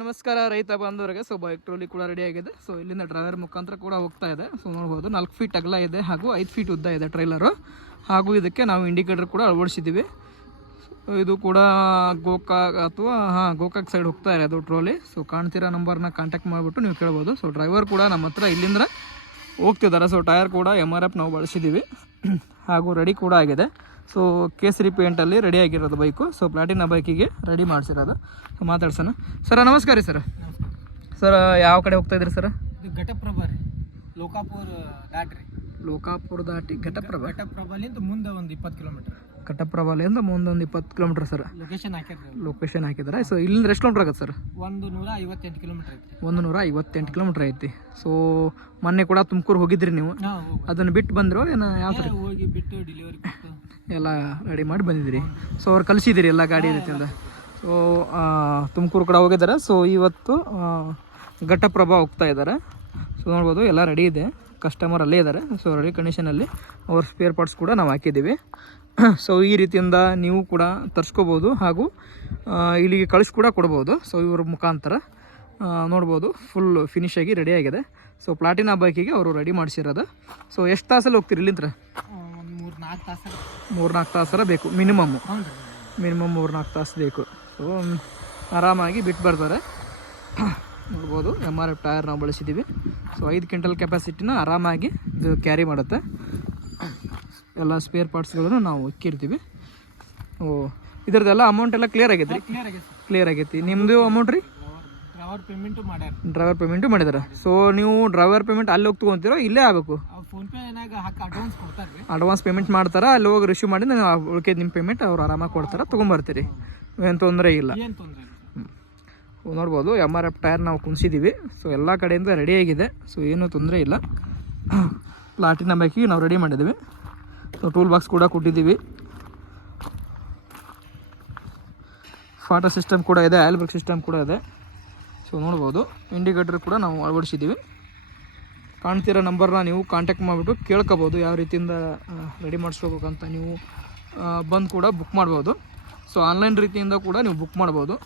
ನಮಸ್ಕಾರ ರೈತ ಬಾಂಧವರಿಗೆ. ಸೊ ಬೈಕ್ ಟ್ರೋಲಿ ಕೂಡ ರೆಡಿ ಆಗಿದೆ. ಸೊ ಇಲ್ಲಿಂದ ಡ್ರೈವರ್ ಮುಖಾಂತರ ಕೂಡ ಹೋಗ್ತಾ ಇದೆ. ಸೊ ನೋಡ್ಬೋದು 4 ಫೀಟ್ ಅಗಲ ಇದೆ ಹಾಗೂ 5 ಫೀಟ್ ಉದ್ದ ಇದೆ ಟ್ರೈಲರು. ಹಾಗೂ ಇದಕ್ಕೆ ನಾವು ಇಂಡಿಕೇಟರ್ ಕೂಡ ಅಳವಡಿಸಿದ್ದೀವಿ. ಇದು ಕೂಡ ಗೋಕಾಕ್ ಅಥವಾ ಗೋಕಾಕ್ ಸೈಡ್ ಹೋಗ್ತಾ ಇದೆ ಅದು ಟ್ರೋಲಿ. ಸೊ ಕಾಣ್ತಿರೋ ನಂಬರ್ನ ಕಾಂಟ್ಯಾಕ್ಟ್ ಮಾಡಿಬಿಟ್ಟು ನೀವು ಕೇಳ್ಬೋದು. ಸೊ ಡ್ರೈವರ್ ಕೂಡ ನಮ್ಮ ಹತ್ರ ಇಲ್ಲಿಂದ ಹೋಗ್ತಿದ್ದಾರೆ. ಸೊ ಟೈರ್ ಕೂಡ MRF ನಾವು ಬಳಸಿದ್ದೀವಿ ಹಾಗೂ ರೆಡಿ ಕೂಡ ಆಗಿದೆ. ಸೊ ಕೇಸರಿ ಪೇಂಟಲ್ಲಿ ರೆಡಿ ಆಗಿರೋದು ಬೈಕು. ಸೊ ಪ್ಲಾಟಿನಾ ಬೈಕಿಗೆ ರೆಡಿ ಮಾಡಿಸಿರೋದು. ಸೊ ಮಾತಾಡ್ಸೋಣ. ಸರ್ ನಮಸ್ಕಾರ ರೀ. ಸರ್ ಯಾವ ಕಡೆ ಹೋಗ್ತಾ ಇದ್ರಿ ಸರ್? ಇದು ಘಟಪ್ರಭಾ ರೀ, ಲೋಕಾಪುರ ದಾಟ್ರಿ. ಲೋಕಾಪುರ ದಾಟಿ ಘಟಪ್ರಭಾಲಿಂದ ಮುಂದೆ ಒಂದು 20 ಕಿಲೋಮೀಟರ್. ಘಟಪ್ರಭಾಲಿಂದ ಮುಂದೆ ಒಂದು 20 ಕಿಲೋಮೀಟರ್ ಸರ್. ಲೊಕೇಶನ್ ಹಾಕಿದ್ರೆ. ಸೊ ಇಲ್ಲಿಂದ ಎಷ್ಟು ಕಿಲೋಮೀಟರ್ ಆಗುತ್ತೆ ಸರ್? 158 ಕಿಲೋಮೀಟರ್ ಐತಿ. 158 ಕಿಲೋಮೀಟರ್ ಐತಿ. ಸೊ ಮೊನ್ನೆ ಕೂಡ ತುಮಕೂರು ಹೋಗಿದ್ರಿ ನೀವು, ಅದನ್ನು ಬಿಟ್ಟು ಬಂದ್ರು ಏನು? ಯಾವ ಥರ ಹೋಗಿ ಬಿಟ್ಟು ಡೆಲಿವರಿ ಕೊಟ್ಟು ಎಲ್ಲ ರೆಡಿ ಮಾಡಿ ಬಂದಿದ್ದೀರಿ. ಸೊ ಅವ್ರು ಕಳಿಸಿದ್ದೀರಿ ಎಲ್ಲ ಗಾಡಿ ರೀತಿಯಿಂದ. ಸೊ ತುಮಕೂರು ಕೂಡ ಹೋಗಿದ್ದಾರೆ. ಸೊ ಇವತ್ತು ಘಟಪ್ರಭಾ ಹೋಗ್ತಾ ಇದ್ದಾರೆ. ಸೊ ನೋಡ್ಬೋದು ಎಲ್ಲ ರೆಡಿ ಇದೆ, ಕಸ್ಟಮರ್ ಅಲ್ಲೇ ಇದ್ದಾರೆ. ಸೊ ರೆಡಿ ಕಂಡೀಷನಲ್ಲಿ ಅವ್ರ ಸ್ಪೇರ್ ಪಾರ್ಟ್ಸ್ ಕೂಡ ನಾವು ಹಾಕಿದ್ದೀವಿ. ಸೊ ಈ ರೀತಿಯಿಂದ ನೀವು ಕೂಡ ತರಿಸ್ಕೋಬೋದು ಹಾಗೂ ಇಲ್ಲಿಗೆ ಕಳಿಸಿ ಕೂಡ ಕೊಡ್ಬೋದು. ಸೊ ಇವ್ರ ಮುಖಾಂತರ ನೋಡ್ಬೋದು ಫುಲ್ ಫಿನಿಶಾಗಿ ರೆಡಿಯಾಗಿದೆ. ಸೊ ಪ್ಲಾಟಿನಾ ಬೈಕಿಗೆ ಅವರು ರೆಡಿ ಮಾಡಿಸಿರೋದು. ಸೊ ಎಷ್ಟು ತಾಸಲ್ಲಿ ಹೋಗ್ತೀರಿ ಇಲ್ಲಿಂದ? 3-4 ತಾಸರ ಬೇಕು ಮಿನಿಮಮ್. 3-4 ತಾಸು ಬೇಕು. ಸೊ ಆರಾಮಾಗಿ ಬಿಟ್ಟು ಬರ್ತಾರೆ. ನೋಡ್ಬೋದು MRF ಟೈರ್ ನಾವು ಬಳಸಿದ್ದೀವಿ. ಸೊ 5 ಕ್ವಿಂಟಲ್ ಕೆಪಾಸಿಟಿನ ಆರಾಮಾಗಿ ಇದು ಕ್ಯಾರಿ ಮಾಡುತ್ತೆ. ಎಲ್ಲ ಸ್ಪೇರ್ ಪಾರ್ಟ್ಸ್ಗಳನ್ನು ನಾವು ಇಕ್ಕಿರ್ತೀವಿ. ಇದ್ರದ್ದೆಲ್ಲ ಅಮೌಂಟ್ ಎಲ್ಲ ಕ್ಲಿಯರ್ ಆಗೈತೆ ರೀ? ಕ್ಲಿಯರ್ ಆಗೈತಿ. ನಿಮ್ಮದು ಅಮೌಂಟ್ ರೀ? ಡ್ರೈವರ್ ಪೇಮೆಂಟು ಮಾಡಿದಾರೆ. ಸೊ ನೀವು ಡ್ರೈವರ್ ಪೇಮೆಂಟ್ ಅಲ್ಲಿ ಹೋಗಿ ತೊಗೊತೀರೋ ಇಲ್ಲೇ ಆಗಬೇಕು? ಅಡ್ವಾನ್ಸ್ ಪೇಮೆಂಟ್ ಮಾಡ್ತಾರೆ, ಅಲ್ಲಿ ಹೋಗಿ ರಿಸೀವ್ ಮಾಡಿ ಉಳ್ಕೆ ನಿಮ್ಮ ಪೇಮೆಂಟ್ ಅವ್ರು ಆರಾಮಾಗಿ ಕೊಡ್ತಾರೆ, ತೊಗೊಂಬರ್ತೀರಿ. ಏನು ತೊಂದರೆ ಇಲ್ಲ. ನೋಡ್ಬೋದು MRF ಟೈರ್ ನಾವು ಕುಣಿಸಿದ್ದೀವಿ. ಸೊ ಎಲ್ಲ ಕಡೆಯಿಂದ ರೆಡಿಯಾಗಿದೆ. ಸೊ ಏನೂ ತೊಂದರೆ ಇಲ್ಲ. ಪ್ಲಾಟಿನಾ ಬೈಕಿಗೆ ನಾವು ರೆಡಿ ಮಾಡಿದ್ದೀವಿ. ಸೊ ಟೂಲ್ ಬಾಕ್ಸ್ ಕೂಡ ಕೊಟ್ಟಿದ್ದೀವಿ. ಫಾಟೋ ಸಿಸ್ಟಮ್ ಕೂಡ ಇದೆ, ಆಯಿಲ್ ಬ್ರೇಕ್ ಸಿಸ್ಟಮ್ ಕೂಡ ಇದೆ. ಸೊ ನೋಡ್ಬೋದು ಇಂಡಿಕೇಟರ್ ಕೂಡ ನಾವು ಅಳವಡಿಸಿದ್ದೀವಿ. ಕಾಣ್ತಿರೋ ನಂಬರ್ನ ನೀವು ಕಾಂಟ್ಯಾಕ್ಟ್ ಮಾಡಿಬಿಟ್ಟು ಕೇಳ್ಕೊಬೋದು ಯಾವ ರೀತಿಯಿಂದ ರೆಡಿ ಮಾಡಿಸ್ಕೋಬೇಕಂತ. ನೀವು ಬಂದು ಕೂಡ ಬುಕ್ ಮಾಡ್ಬೋದು. ಸೊ ಆನ್ಲೈನ್ ರೀತಿಯಿಂದ ಕೂಡ ನೀವು ಬುಕ್ ಮಾಡ್ಬೋದು.